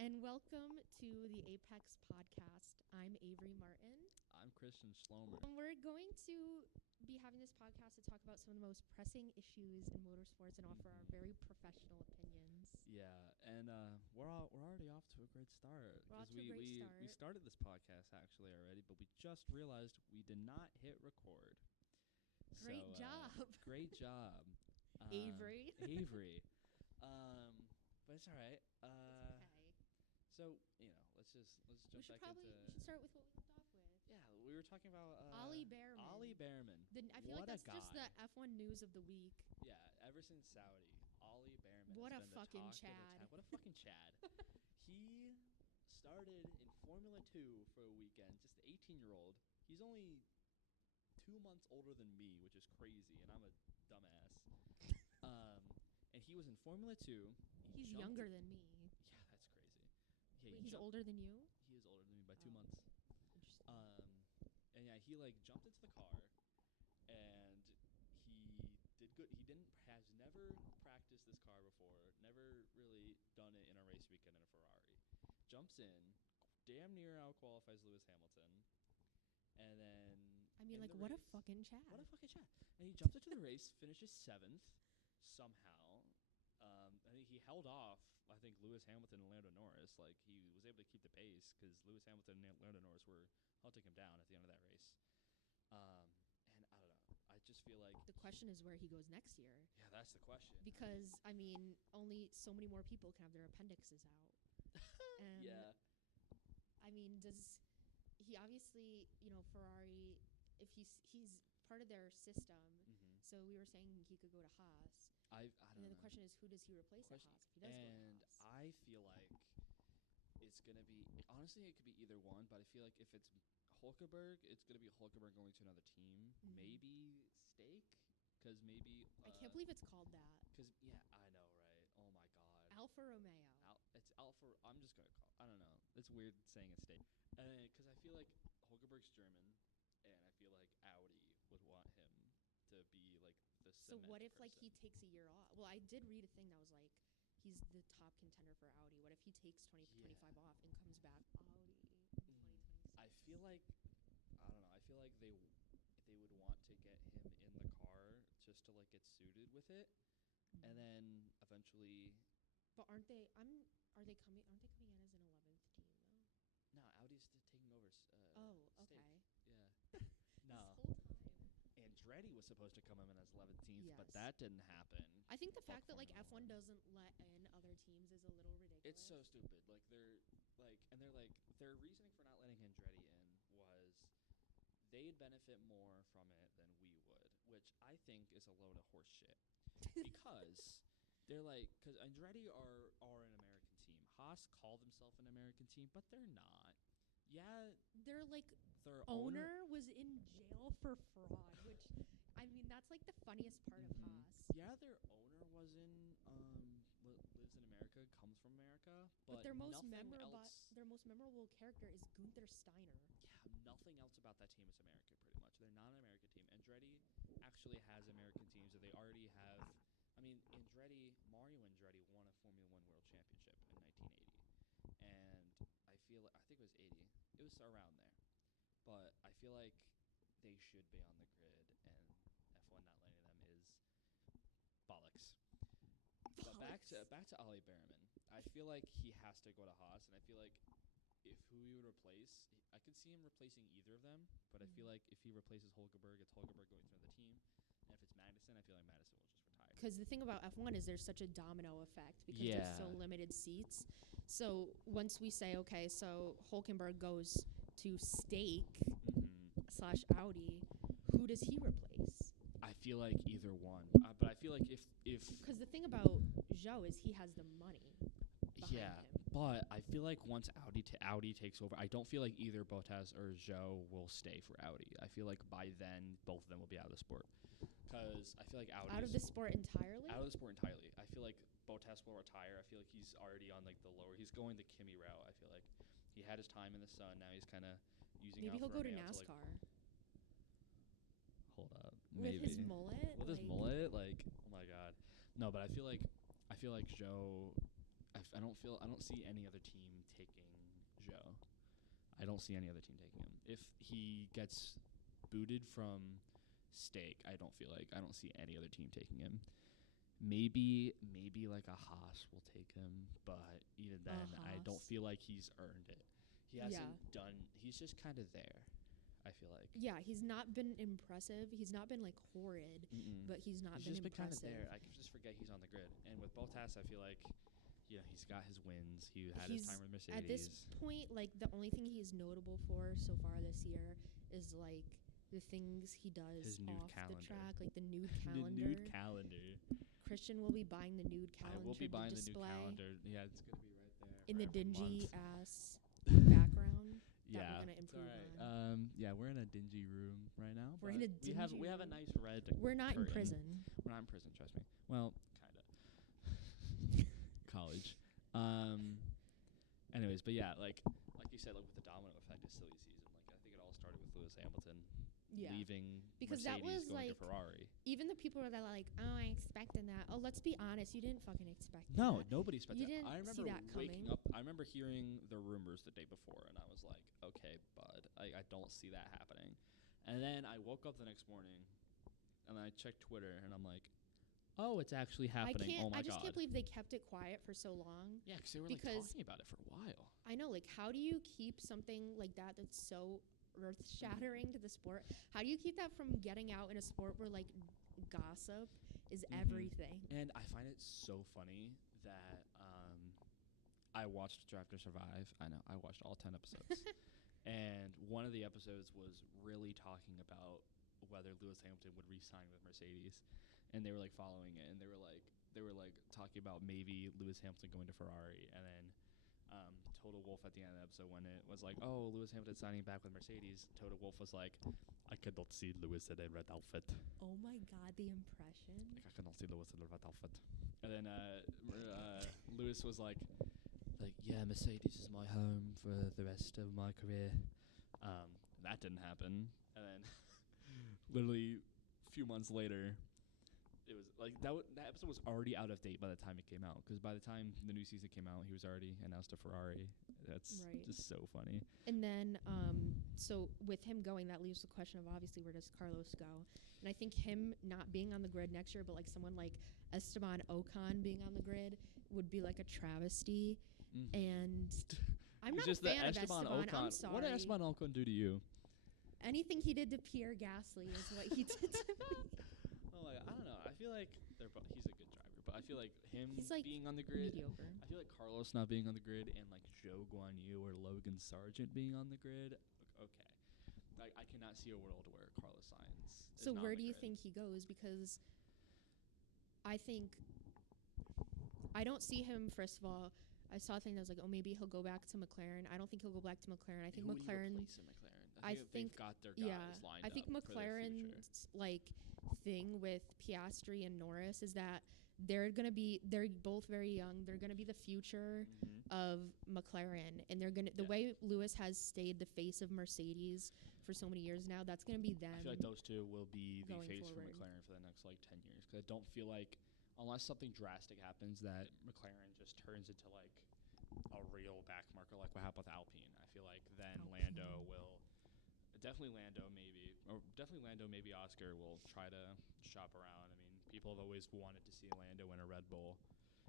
and welcome to the Apex podcast. I'm Avery Martin. I'm Christian Schlomer. And we're going to be having this podcast to talk about some of the most pressing issues in motorsports and offer our very professional opinions. Yeah, and we're already off to a great start. We're off to a we, great we, start. we started this podcast actually already, but we just realized we did not hit record. Great job. Great job. Avery. Avery. But it's all right. It's okay. So, let's jump We should back into... We should start with what we left off with. Yeah, we were talking about... Ollie Bearman. Ollie Bearman. I feel like that's just the F1 news of the week. Yeah, ever since Saudi, Ollie Bearman What has a been fucking the talk of the Chad. town. What a fucking Chad. He started in Formula 2 for a weekend, just an 18-year-old. He's only 2 months older than me, which is crazy, and I'm a dumbass. And he was in Formula 2. He's younger than me. Yeah, that's crazy. Yeah, Wait, he's older than you? He is older than me by 2 months. Interesting. And yeah, he jumped into the car, and he did good. Has never practiced this car before. Never really done it in a race weekend in a Ferrari. Jumps in, damn near out qualifies Lewis Hamilton, and then what a fucking chat. What a fucking chat. And he jumps into the race, finishes 7th somehow. I think he held off, I think, Lewis Hamilton and Lando Norris. Like, he was able to keep the pace because Lewis Hamilton and Lando Norris were hunting him down at the end of that race. And I don't know. I just feel like... The question is where he goes next year. Yeah, that's the question. Because, only so many more people can have their appendixes out. Yeah. Does he obviously, Ferrari, if he's part of their system, so we were saying he could go to Haas. I don't and then know. the question is, who does he replace at Haas if he does go to Haas? I feel like it's going to be... Honestly, it could be either one, but I feel like if it's Hulkenberg, it's going to be Hulkenberg going to another team. Maybe Stake, because maybe... I can't believe it's called that. Because, yeah, I know, right? Oh, my God. Alfa Romeo. It's Alfa... I'm just going to call... I don't know. It's weird saying it's Stake. Because I feel like Hulkenberg's German, and I feel like Audi would want him to be, like, the cement So what if, person. he takes a year off? Well, I did read a thing that was like, he's the top contender for Audi. What if he takes 2025 off and comes back Audi in 2026? I feel like... I don't know. I feel like they would want to get him in the car just to, get suited with it. And then eventually... But aren't they coming in as an 11th team, though? No, Audi's taking over Stake. Okay. Yeah. No. This whole time. Andretti was supposed to come in as 11th, Yes. but that didn't happen. I think the fact that F1 doesn't let in other teams is a little ridiculous. It's so stupid. Their reasoning for not letting Andretti in was they'd benefit more from it than we would, which I think is a load of horse shit. Because because Andretti are an American team. Haas call themselves an American team, but they're not. Yeah, their their owner was in jail for fraud, which that's the funniest part of Haas. Yeah, their owner was in lives in America, comes from America, but their most memorable character is Gunther Steiner. Yeah, nothing else about that team is American, pretty much. They're not an American team. Andretti actually has American teams that they already have. Mario Andretti won a Formula One World Championship in 1980, and I think it was 80. It was around there, but I feel like they should be on the grid, and F1 not letting them is bollocks. But back to Ollie Bearman. I feel like he has to go to Haas, and I feel like who he would replace, I could see him replacing either of them, but I feel like if he replaces Hulkenberg, it's Hulkenberg going to another team. And if it's Madison, I feel like Madison will just retire. Because the thing about F1 is there's such a domino effect because there's so limited seats. So once we say, okay, so Hulkenberg goes to Stake / Audi, who does he replace? I feel like either one. But I feel like if... Because the thing about Zhou is he has the money behind him. But I feel like once Audi takes over, I don't feel like either Bottas or Zhou will stay for Audi. I feel like by then, both of them will be out of the sport. Because I feel like Audi... Out of the sport entirely? Out of the sport entirely. I feel like Bottas will retire. I feel like he's already on, the lower... He's going the Kimi route, I feel like. He had his time in the sun. Now he's kind of using Maybe he'll Alfa go to Romeo NASCAR. Hold up. Maybe. With his mullet? With his mullet? Oh, my God. No, but I feel like Zhou... I don't see any other team taking Joe. I don't see any other team taking him. If he gets booted from Stake, I don't see any other team taking him. Maybe like a Haas will take him, but even then, I don't feel like he's earned it. He hasn't done. He's just kind of there. I feel like. Yeah, he's not been impressive. He's not been like horrid, but he's not been just impressive. Been kind of there. I can just forget he's on the grid. And with Bottas, I feel like, he's got his wins. He had his time with Mercedes. At this point, like the only thing he's notable for so far this year is like the things he does off the track, like the nude calendar. The nude calendar. Christian will be buying the nude calendar. I will be buying the nude calendar. Yeah, it's gonna be right there in the dingy ass background. Yeah, that we're gonna improve on. Yeah, we're in a dingy room right now. We're in a dingy. We have a nice red. We're not curtain. in prison. We're not in prison. Trust me. Well, kinda. College. Anyways, but yeah, like you said, like with the domino effect of silly season, like I think it all started with Lewis Hamilton leaving because Mercedes, that was going like to Ferrari. Even the people that are like, oh, I expected that. Oh, let's be honest, you didn't fucking expect that. No, nobody expected that. You I didn't remember see that waking coming. up. I remember hearing the rumors the day before, and I was like, okay, bud, I don't see that happening. And then I woke up the next morning, and I checked Twitter, and I'm like, oh, it's actually happening. I just can't believe they kept it quiet for so long. Yeah, cause they were talking about it for a while. I know, like, how do you keep something like that that's so earth-shattering to the sport? How do you keep that from getting out in a sport where, like, gossip is everything? And I find it so funny that I watched Drive to Survive. I know, I watched all 10 episodes. And one of the episodes was really talking about whether Lewis Hamilton would re-sign with Mercedes. And they were like following it, and they were like talking about maybe Lewis Hamilton going to Ferrari, and then Total Wolff at the end of the episode when it was like, oh, Lewis Hamilton signing back with Mercedes, Total Wolff was like, I could not see Lewis in a red outfit. Oh my god, the impression. Like, I could not see Lewis in a red outfit. And then Lewis was like, yeah, Mercedes is my home for the rest of my career. That didn't happen. And then literally a few months later, it was like that episode was already out of date by the time it came out, because by the time the new season came out, he was already announced to Ferrari. That's just so funny. And then, so with him going, that leaves the question of obviously where does Carlos go? And I think him not being on the grid next year, but like someone like Esteban Ocon being on the grid would be like a travesty. And I'm not a fan of Esteban. I'm sorry. What did Esteban Ocon do to you? Anything he did to Pierre Gasly is what he did to me. Oh my God, I don't know. I feel like he's a good driver, but I feel like him like being on the grid, mediocre. I feel like Carlos not being on the grid, and like Zhou Guanyu or Logan Sargent being on the grid. Okay, like I cannot see a world where Carlos Sainz. So where do you think he goes? Because I don't see him. First of all, I saw a thing that was like, oh, maybe he'll go back to McLaren. I don't think he'll go back to McLaren. I think McLaren. I think they've got their guys lined up. I think McLaren's like thing with Piastri and Norris is that they're both very young. They're gonna be the future of McLaren, and the way Lewis has stayed the face of Mercedes for so many years now, that's gonna be them. I feel like those two will be the face forward for McLaren for the next like 10 years, because I don't feel like, unless something drastic happens, that McLaren just turns into like a real back marker like what happened with Alpine. I feel like then Lando will. Definitely Lando, maybe Oscar will try to shop around. I mean, people have always wanted to see Lando win a Red Bull,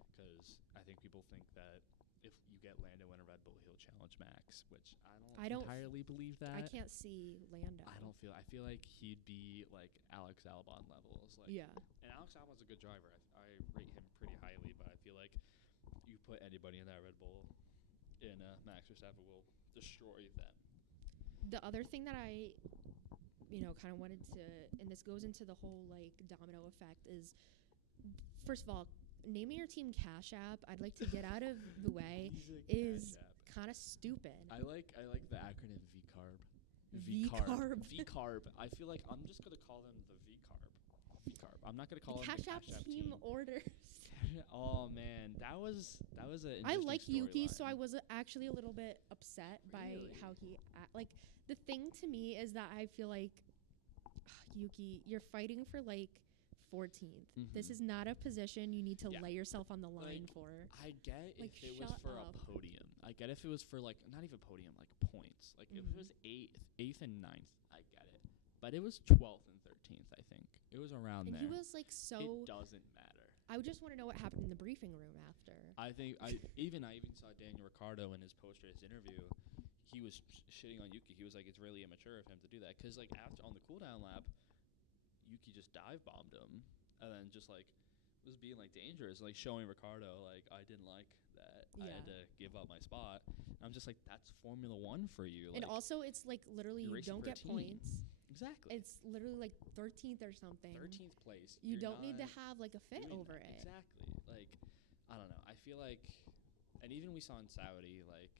because I think people think that if you get Lando in a Red Bull, he'll challenge Max, which I don't entirely believe that. I can't see Lando. I feel like he'd be like Alex Albon levels. Like, yeah. And Alex Albon's a good driver. I rate him pretty highly, but I feel like you put anybody in that Red Bull, in Max Verstappen will destroy them. The other thing that I, kind of wanted to, and this goes into the whole like domino effect, is first of all, naming your team Cash App, I'd like to get out of the way, is kind of stupid. I like the acronym VCARB. VCARB. I feel like I'm just gonna call them the VCARB. I'm not gonna call them Cash App team orders. Oh man, that was an. I like Yuki, so I was actually a little bit upset by how he like. The thing to me is that I feel like Yuki, you're fighting for like 14th. This is not a position you need to lay yourself on the line Like, for. I get Like, if it was shut for up. a podium. I get if it was for, like, not even podium, like points. Like, if it was 8th and 9th, I get it. But it was 12th and 13th, I think. It was around And there. he was like It doesn't matter. I would just want to know what happened in the briefing room after. I think I even saw Daniel Ricciardo in his post-race interview. He was shitting on Yuki. He was like, it's really immature of him to do that. Because, like, after on the cooldown lap, Yuki just dive bombed him. And then just, like, was being, like, dangerous. Like, showing Ricciardo, like, I didn't like that. I had to give up my spot. And I'm just like, that's Formula One for you. And like, also, it's, like, literally you don't get points. Exactly. It's literally, like, 13th or something. 13th place. You don't need to have, like, a fit over it. Exactly. Like, I don't know. I feel like, and even we saw in Saudi, like,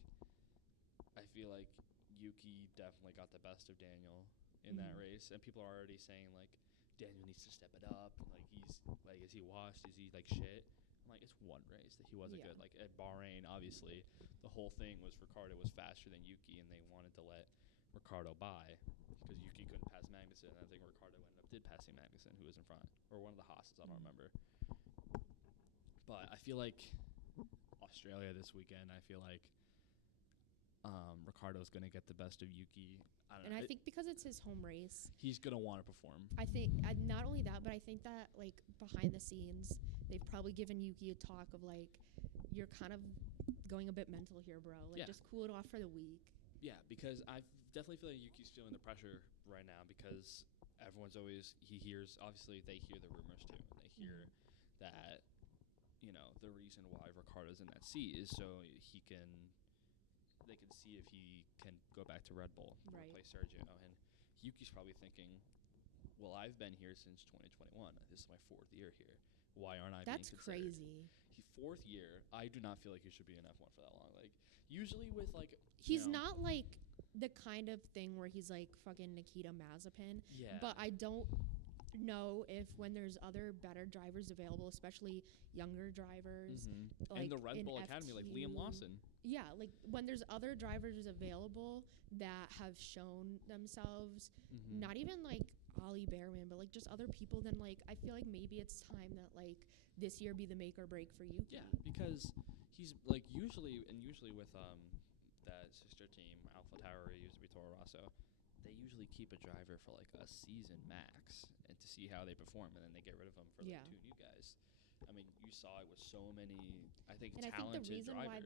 I feel like Yuki definitely got the best of Daniel in that race, and people are already saying, like, Daniel needs to step it up. Like, he's like, is he washed? Is he like shit? I'm like, it's one race that he wasn't good. Like at Bahrain, obviously, the whole thing was Ricciardo was faster than Yuki, and they wanted to let Ricciardo by because Yuki couldn't pass Magnussen. And I think Ricciardo ended up passing Magnussen, who was in front, or one of the Haas's. I don't remember. But I feel like Australia this weekend, I feel like Ricciardo's going to get the best of Yuki. I don't know. I think because it's his home race, he's going to want to perform. I think not only that, but I think that, like, behind the scenes, they've probably given Yuki a talk of, like, you're kind of going a bit mental here, bro. Like, just cool it off for the week. Yeah, because I definitely feel like Yuki's feeling the pressure right now because everyone's always, he hears, obviously they hear the rumors too. And they hear that, you know, the reason why Ricciardo's in that seat is so they can see if he can go back to Red Bull and replace Sergio. And Yuki's probably thinking, well, I've been here since 2021. This is my 4th year here. Why aren't I being considered? That's crazy. 4th year, I do not feel like he should be in F1 for that long. Like, usually with, like, he's not like the kind of thing where he's like fucking Nikita Mazepin. Yeah. But I don't know if when there's other better drivers available, especially younger drivers, like in the Red Bull Academy, like Liam Lawson. Yeah, like when there's other drivers available that have shown themselves, not even like Ollie Bearman, but like just other people, then like I feel like maybe it's time that like this year be the make or break for you. Yeah, because he's like usually with that sister team, Alpha Tauri, used to be Toro Rosso. They usually keep a driver for like a season max and to see how they perform, and then they get rid of them for like 2 new guys. I mean, you saw it with so many, I think, talented drivers. And I think the reason why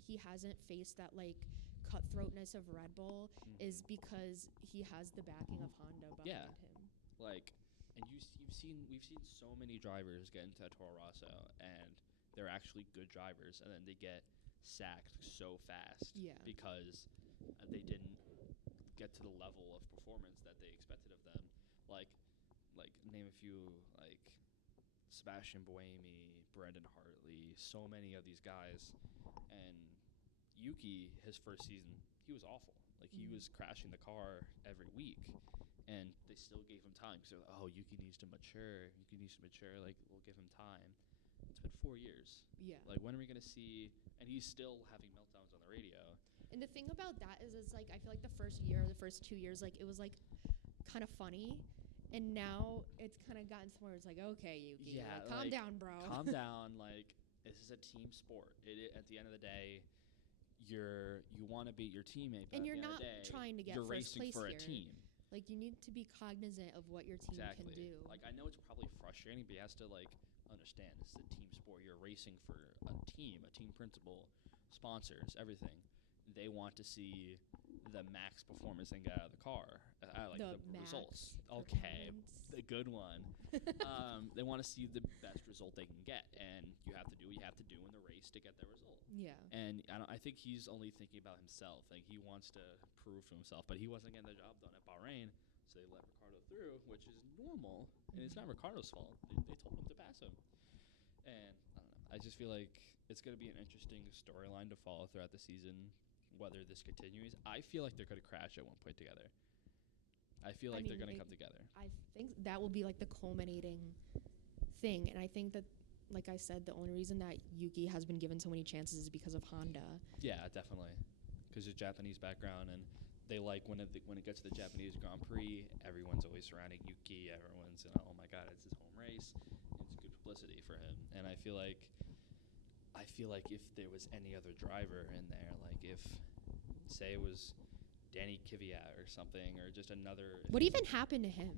he hasn't faced that like cutthroatness of Red Bull is because he has the backing of Honda behind him. Like, and we've seen so many drivers get into Toro Rosso, and they're actually good drivers, and then they get sacked so fast because they didn't get to the level of performance that they expected of them. Like name a few, like Sebastian Buemi, Brendan Hartley, so many of these guys. And Yuki, his first season, he was awful. Like he was crashing the car every week, and they still gave him time because they're like, oh, Yuki needs to mature. Like, we'll give him time. It's been 4 years. Yeah. Like, when are we gonna see? And he's still having meltdowns on the radio. And the thing about that is, it's like I feel like the first 2 years, like it was like kind of funny, and now it's kind of gotten somewhere. It's like, okay, Yuki, like, calm down, bro. Calm down. Like, this is a team sport. At the end of the day, you want to beat your teammate, but and you're at the not end of the day, trying to get you're first racing place for here. a team. Like, you need to be cognizant of what your team can do. Like, I know it's probably frustrating, but he has to like understand this is a team sport. You're racing for a team principle, sponsors, everything. They want to see the max performance and get out of the car. Like the results. Okay, the good one. They want to see the best result they can get, and you have to do what you have to do in the race to get that result. Yeah. And I think he's only thinking about himself. Like, he wants to prove to himself, but he wasn't getting the job done at Bahrain, so they let Ricciardo through, which is normal, and it's not Ricciardo's fault. They told him to pass him. And I don't know. I just feel like it's going to be an interesting storyline to follow throughout the season, whether this continues. I feel like they're going to crash at one point together. I feel like they're going to come together. I think that will be like the culminating thing. And I think that, like I said, the only reason that Yuki has been given so many chances is because of Honda. Yeah, definitely. Because his Japanese background, and they like when it gets to the Japanese Grand Prix, everyone's always surrounding Yuki. Everyone's oh my god, it's his home race. It's good publicity for him, and I feel like if there was any other driver in there, like if say it was Danny Kvyat or something, or just another. What even happened to him?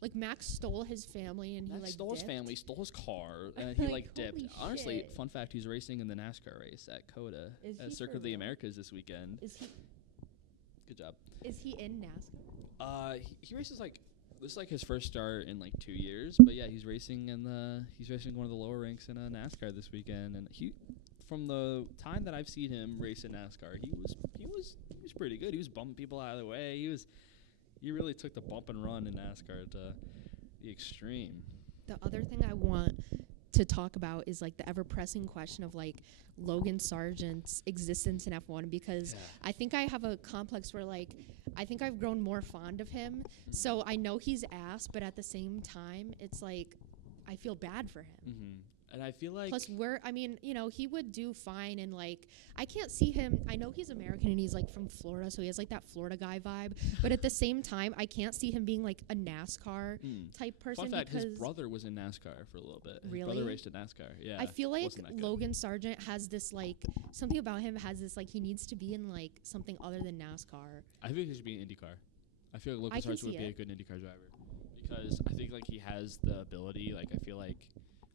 Like Max stole his family and Max he stole dipped? his family, stole his car, and he dipped. Holy Honestly, shit. fun fact: he's racing in the NASCAR race at COTA at Circuit of the Americas this weekend. Is he? Good job. Is he in NASCAR? He races this is his first start in 2 years, but yeah, he's racing one of the lower ranks in NASCAR this weekend, and from the time that I've seen him race in NASCAR, he was pretty good. He was bumping people out of the way. He really took the bump and run in NASCAR to the extreme. The other thing I want to talk about is the ever pressing question of Logan Sargent's existence in F1, because I think I have a complex where I think I've grown more fond of him. Mm-hmm. So I know he's ass, but at the same time, it's I feel bad for him. Mm-hmm. And I feel like... Plus, he would do fine. And, I can't see him... I know he's American and he's, from Florida, so he has, that Florida guy vibe. But at the same time, I can't see him being, a NASCAR type person. Fun fact, his brother was in NASCAR for a little bit. Really? His brother raced in NASCAR, yeah. I feel like Logan Sargent has this, something about him has this, he needs to be in, something other than NASCAR. I think he should be in IndyCar. I feel like Logan Sargent would be a good IndyCar driver. Because I think, he has the ability.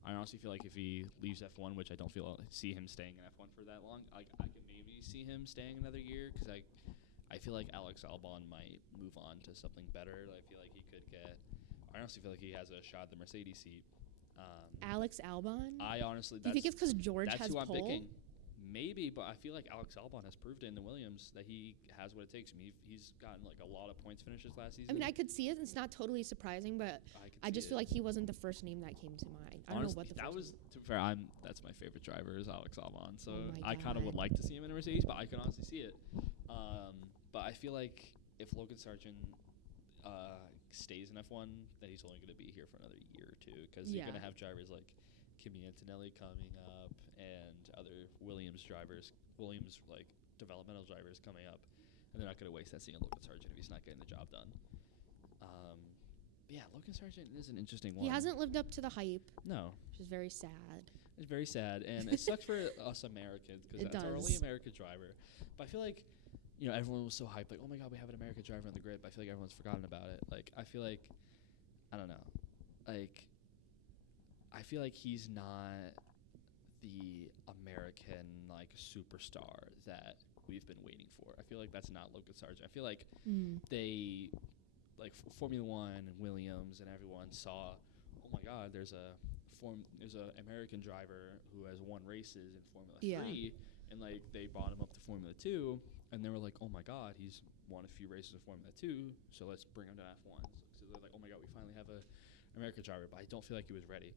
I honestly feel like if he leaves F1, which I don't see him staying in F1 for that long, I could maybe see him staying another year, because I feel like Alex Albon might move on to something better. I feel like he could get... I honestly feel like he has a shot at the Mercedes seat. Alex Albon? I honestly... Do you think it's because George has That's who I'm pole? picking. Maybe, but I feel like Alex Albon has proved in the Williams that he has what it takes. He's gotten a lot of points finishes last season. I mean, I could see it. It's not totally surprising, but I just feel like he wasn't the first name that came to mind. I don't know what the first was. To be fair, that's my favorite driver is Alex Albon. So I kind of would like to see him in a Mercedes, but I can honestly see it. But I feel like if Logan Sargent stays in F1, then he's only going to be here for another year or two, because you're going to have drivers like Kimi Antonelli coming up and other Williams developmental drivers coming up, and they're not going to waste that seeing Logan Sargent if he's not getting the job done. Yeah, Logan Sargent is an interesting one. He hasn't lived up to the hype. No. Which is very sad. It's very sad, and it sucks for us Americans, because that's our only American driver. But I feel like, everyone was so hyped, oh my god, we have an American driver on the grid, but I feel like everyone's forgotten about it. I feel like, I don't know, I feel like he's not the American superstar that we've been waiting for. I feel like that's not Logan Sargent. I feel like they Formula One and Williams and everyone saw, oh my God, there's a American driver who has won races in Formula 3, and they brought him up to Formula 2, and they were like, oh my God, he's won a few races in Formula 2, so let's bring him to F1. So they're like, oh my God, we finally have a American driver, but I don't feel like he was ready.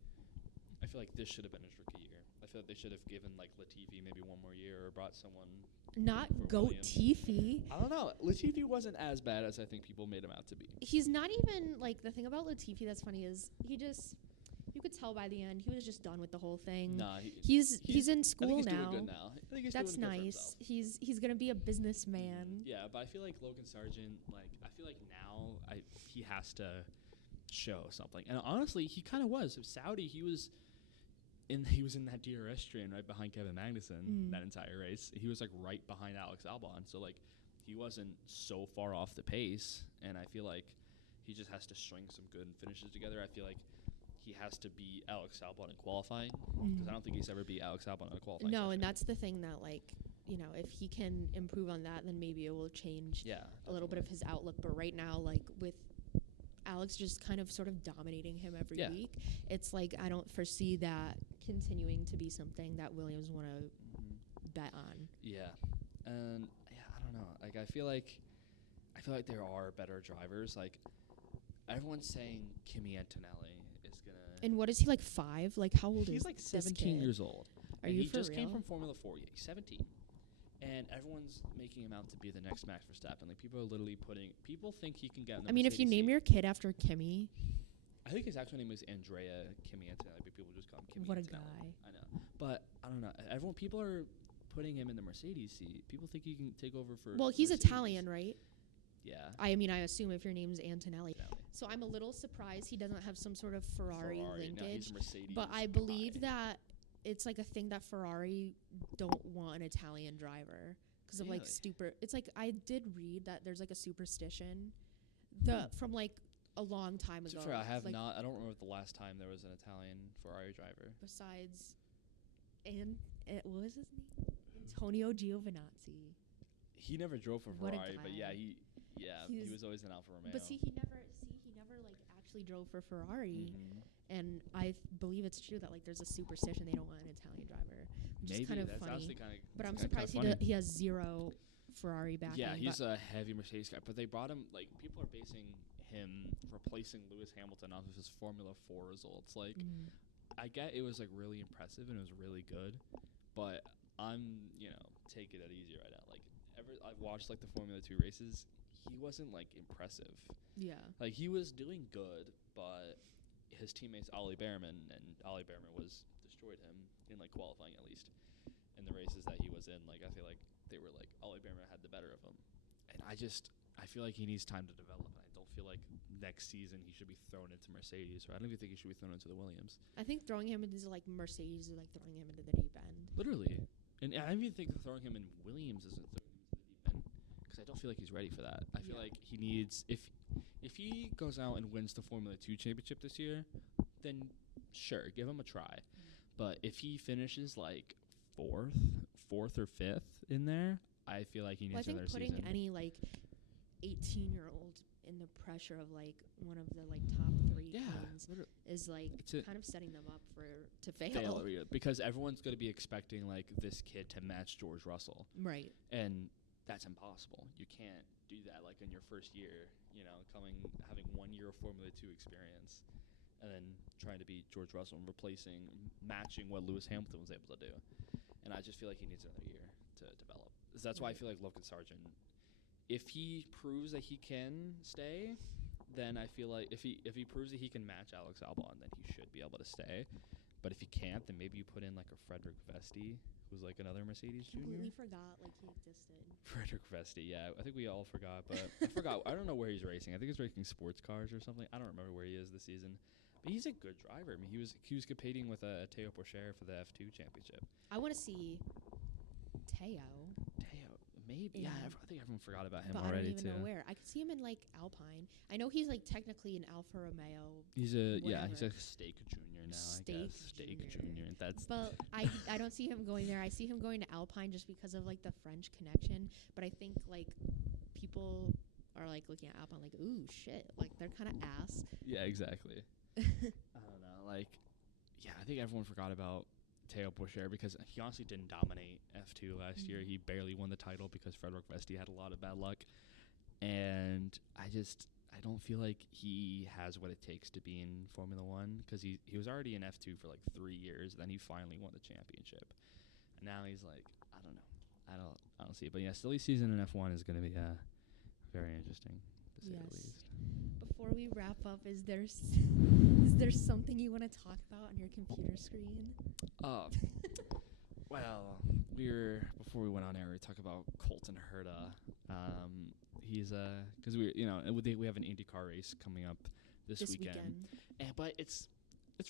I feel like this should have been his rookie year. I feel like they should have given Latifi maybe one more year, or brought someone. Not Goat Tiffy. I don't know. Latifi wasn't as bad as I think people made him out to be. He's not even the thing about Latifi that's funny is you could tell by the end he was just done with the whole thing. Nah, he's in school I think he's now. Doing good now. I think he's that's doing good nice. He's gonna be a businessman. Yeah, but I feel like Logan Sargent, I feel like now he has to show something, and honestly, he kind of was. Saudi, he was in that DRS train right behind Kevin Magnussen that entire race. He was right behind Alex Albon, so he wasn't so far off the pace, and I feel like he just has to string some good finishes together. I feel like he has to beat Alex Albon in qualifying, because I don't think he's ever beat Alex Albon in a qualifying session. And that's the thing that if he can improve on that, then maybe it will change a little bit of his outlook. But right now, with Alex just kind of sort of dominating him every week, it's I don't foresee that continuing to be something that Williams want to bet on. Yeah, and I don't know. I feel like there are better drivers. Everyone's saying Kimi Antonelli is gonna. And what is he 5? How old is he? He's 17 years old. Are you for real? He just came from Formula 4. Yeah, he's 17. And everyone's making him out to be the next Max Verstappen. People are literally people think he can get in the if you name your kid after Kimi. I think his actual name is Andrea Kimi Antonelli, but people just call him Kimi What Antonelli. A guy. I know. But I don't know. People are putting him in the Mercedes seat. People think he can take over for Well, he's Mercedes. Italian, right? Yeah. I mean, I assume if your name's Antonelli. Antonelli. So I'm a little surprised he doesn't have some sort of Ferrari linkage. No, he's a Mercedes. But I believe that it's like a thing that Ferrari don't want an Italian driver because of like it's like I did read that there's like a superstition from like a long time ago. I have not. I don't remember the last time there was an Italian Ferrari driver. Besides, what was his name? Antonio Giovinazzi. He never drove for Ferrari, but he was always an Alfa Romeo. But he never like actually drove for Ferrari. And I believe it's true that like there's a superstition they don't want an Italian driver, which is kind of funny. But I'm surprised he has zero Ferrari backing. Yeah, he's a heavy Mercedes guy. But they brought him, like, people are basing him replacing Lewis Hamilton off of his Formula 4 results. Like, I get it was like really impressive and it was really good, but I'm taking it easy right now. Like, I've watched like the Formula 2 races. He wasn't like impressive. Yeah. Like, he was doing good, but his teammates Ollie Bearman destroyed him in like qualifying, at least in the races that he was in. Like, I feel like they were like Ollie Bearman had the better of him, and I feel like he needs time to develop. And I don't feel like next season he should be thrown into Mercedes, or I don't even think he should be thrown into the Williams. I think throwing him into like Mercedes is like throwing him into the deep end. Literally, and I don't even think throwing him in Williams isn't throwing him into the deep end, because I don't feel like he's ready for that. I feel like he needs if he goes out and wins the Formula 2 championship this year, then sure, give him a try. But if he finishes like fourth or fifth in there, I feel like he needs another season. I think putting any like 18-year-old in the pressure of like one of the like top 3 teams is like kind of setting them up to fail. Because everyone's going to be expecting like this kid to match George Russell. Right. And that's impossible. You can't do that like in your first year, having 1 year of Formula 2 experience and then trying to beat George Russell and matching what Lewis Hamilton was able to do. And I just feel like he needs another year to develop. That's why I feel like Logan Sargent, if he proves that he can stay, then I feel like if he proves that he can match Alex Albon, then he should be able to stay. But if he can't, then maybe you put in like a Frederick Vesti, who's like another Mercedes junior. Completely forgot like he existed. Frederick Vesti, yeah. I think we all forgot, but I don't know where he's racing. I think he's racing sports cars or something. I don't remember where he is this season. But he's a good driver. I mean, he was competing with Teo Pourchaire for the F2 championship. I want to see Teo. Maybe. Yeah, I think everyone forgot about him but already, too. I don't even know where. I could see him in, like, Alpine. I know he's, like, technically an Alfa Romeo. He's a Stake Junior now, I guess. Stake Junior. But I don't see him going there. I see him going to Alpine just because of, like, the French connection. But I think, like, people are, like, looking at Alpine like, ooh, shit. Like, they're kind of ass. Yeah, exactly. I don't know. Like, yeah, I think everyone forgot about Teo Pourchaire because he honestly didn't dominate F2 last year. He barely won the title because Frederick Vesti had a lot of bad luck. And I don't feel like he has what it takes to be in Formula 1 because he was already in F2 for like 3 years. Then he finally won the championship. And now he's like, I don't know. I don't see it. But yeah, silly season in F1 is going to be very interesting, to say the least. Before we wrap up, is there something you want to talk about on your computer screen? Well, before we went on air, we talked about Colton Herta. He's because we have an IndyCar race coming up this weekend. But it's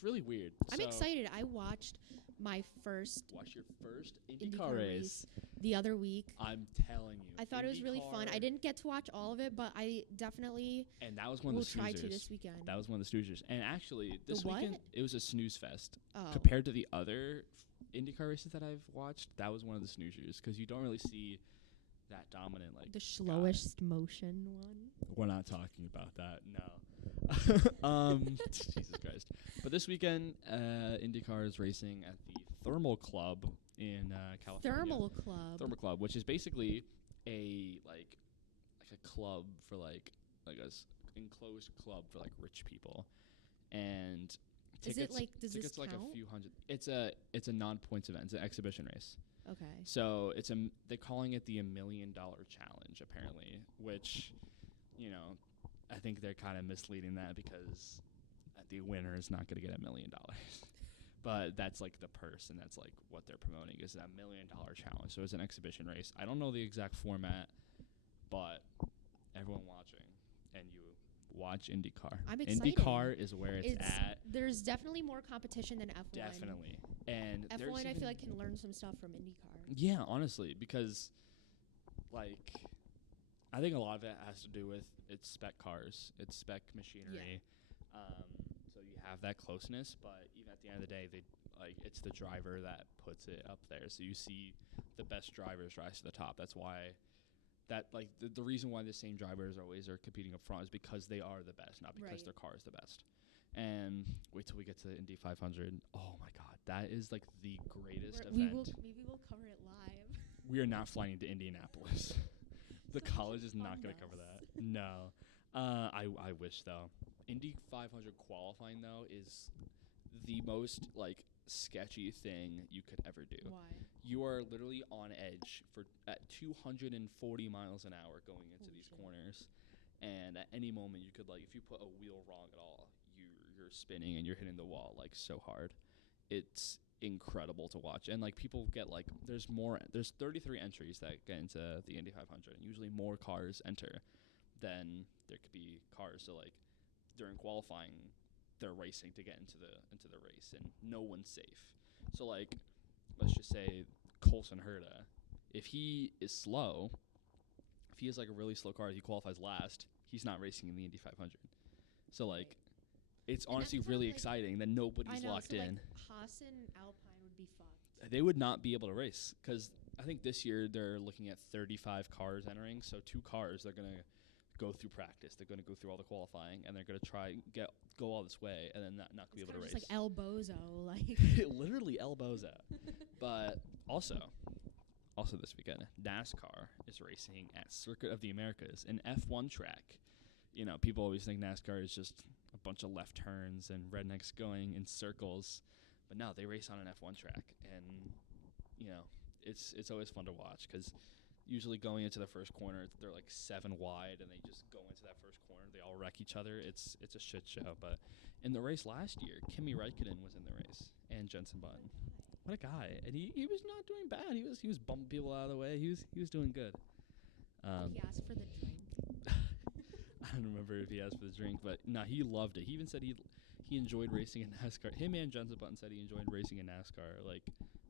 really weird. I'm excited. I watched my first. Watch your first IndyCar race the other week. I'm telling you. I thought it was really fun. I didn't get to watch all of it, but I definitely and that was one of the try to this weekend. That was one of the snoozers. And actually, this weekend it was a snooze fest. Oh. Compared to the other IndyCar races that I've watched, that was one of the snoozers because you don't really see that dominant like the slowest motion one. We're not talking about that. No. Jesus Christ. But this weekend, IndyCar is racing at the Thermal Club in California. Thermal Club, which is basically a club for like a enclosed club for like rich people. And tickets, does this count? Like a few hundred. It's a non-points event. It's an exhibition race. Okay. So they're calling it the $1 Million Challenge apparently, which, I think they're kind of misleading that because the winner is not going to get $1 million. But that's like the purse, and that's like what they're promoting is that $1 Million Challenge. So it's an exhibition race. I don't know the exact format, but everyone watching, and you watch IndyCar. I'm excited. IndyCar is where it's at. There's definitely more competition than F1. Definitely. And F1, I feel like, can learn some stuff from IndyCar. Yeah, honestly, because, like, I think a lot of it has to do with it's spec cars, it's spec machinery. So you have that closeness, but even at the end of the day, it's the driver that puts it up there. So you see the best drivers rise to the top. That's why the reason why the same drivers always are competing up front is because they are the best, not because their car is the best. And wait till we get to the Indy 500. Oh my God, that is like the greatest event. Maybe we'll cover it live. We are not flying to Indianapolis. The college is not going to cover that. No. I wish though. Indy 500 qualifying though is the most sketchy thing you could ever do. Why? You are literally on edge at 240 miles an hour going into these corners, and at any moment you could if you put a wheel wrong at all, you're spinning and you're hitting the wall so hard. It's incredible to watch, and people get there's 33 entries that get into the Indy 500, and usually more cars enter than there could be cars. So during qualifying, they're racing to get into the race, and no one's safe. So let's just say Colson Herta, if he is slow, if he has a really slow car, he qualifies last, he's not racing in the Indy 500. So it's honestly really exciting that nobody's locked in. Haas and Alpine would be fucked. They would not be able to race because I think this year they're looking at 35 cars entering. So 2 cars, they're going to go through practice. They're going to go through all the qualifying, and they're going to try go all this way, and then not be able to race. It's El Bozo, literally El Bozo. But also this weekend, NASCAR is racing at Circuit of the Americas, an F1 track. You know, people always think NASCAR is just a bunch of left turns and rednecks going in circles, but no, they race on an F1 track, and it's always fun to watch because usually going into the first corner, they're 7 wide, and they just go into that first corner. They all wreck each other. It's a shit show. But in the race last year, Kimi Räikkönen was in the race, and Jenson Button. What a guy! And he was not doing bad. He was bumping people out of the way. He was doing good. He asked for the drink. I don't remember if he asked for the drink, but no, he loved it. He even said he enjoyed racing in NASCAR. Him and Jenson Button said he enjoyed racing in NASCAR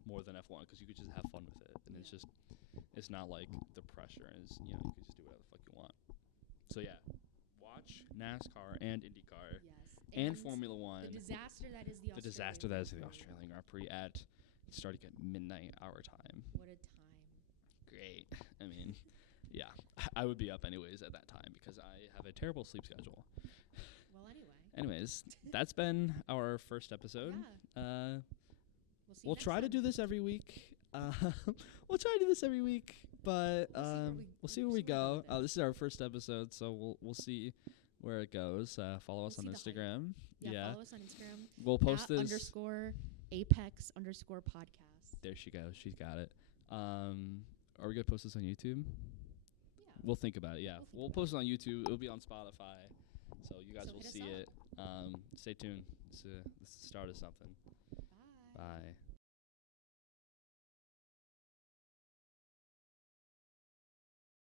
more than F1 because you could just have fun with it, and it's not the pressure, and you can just do whatever the fuck you want. So yeah, watch NASCAR and IndyCar and Formula One. The disaster that is the Australian Grand Prix at starting at midnight our time. What a time! Great. I mean, yeah, I would be up anyways at that time because I have a terrible sleep schedule. Well, anyways, that's been our first episode. Yeah. We'll try to do this every week. We'll try to do this every week, but we'll see where we go. This is our first episode, so we'll see where it goes. Follow us on Instagram. Yeah, follow us on Instagram. We'll post this _Apex_podcast. There she goes. She's got it. Are we gonna post this on YouTube? Yeah. We'll think about it. Yeah, we'll post it on YouTube. It'll be on Spotify, so you guys will see it. Stay tuned. This is the start of something. Bye. Bye.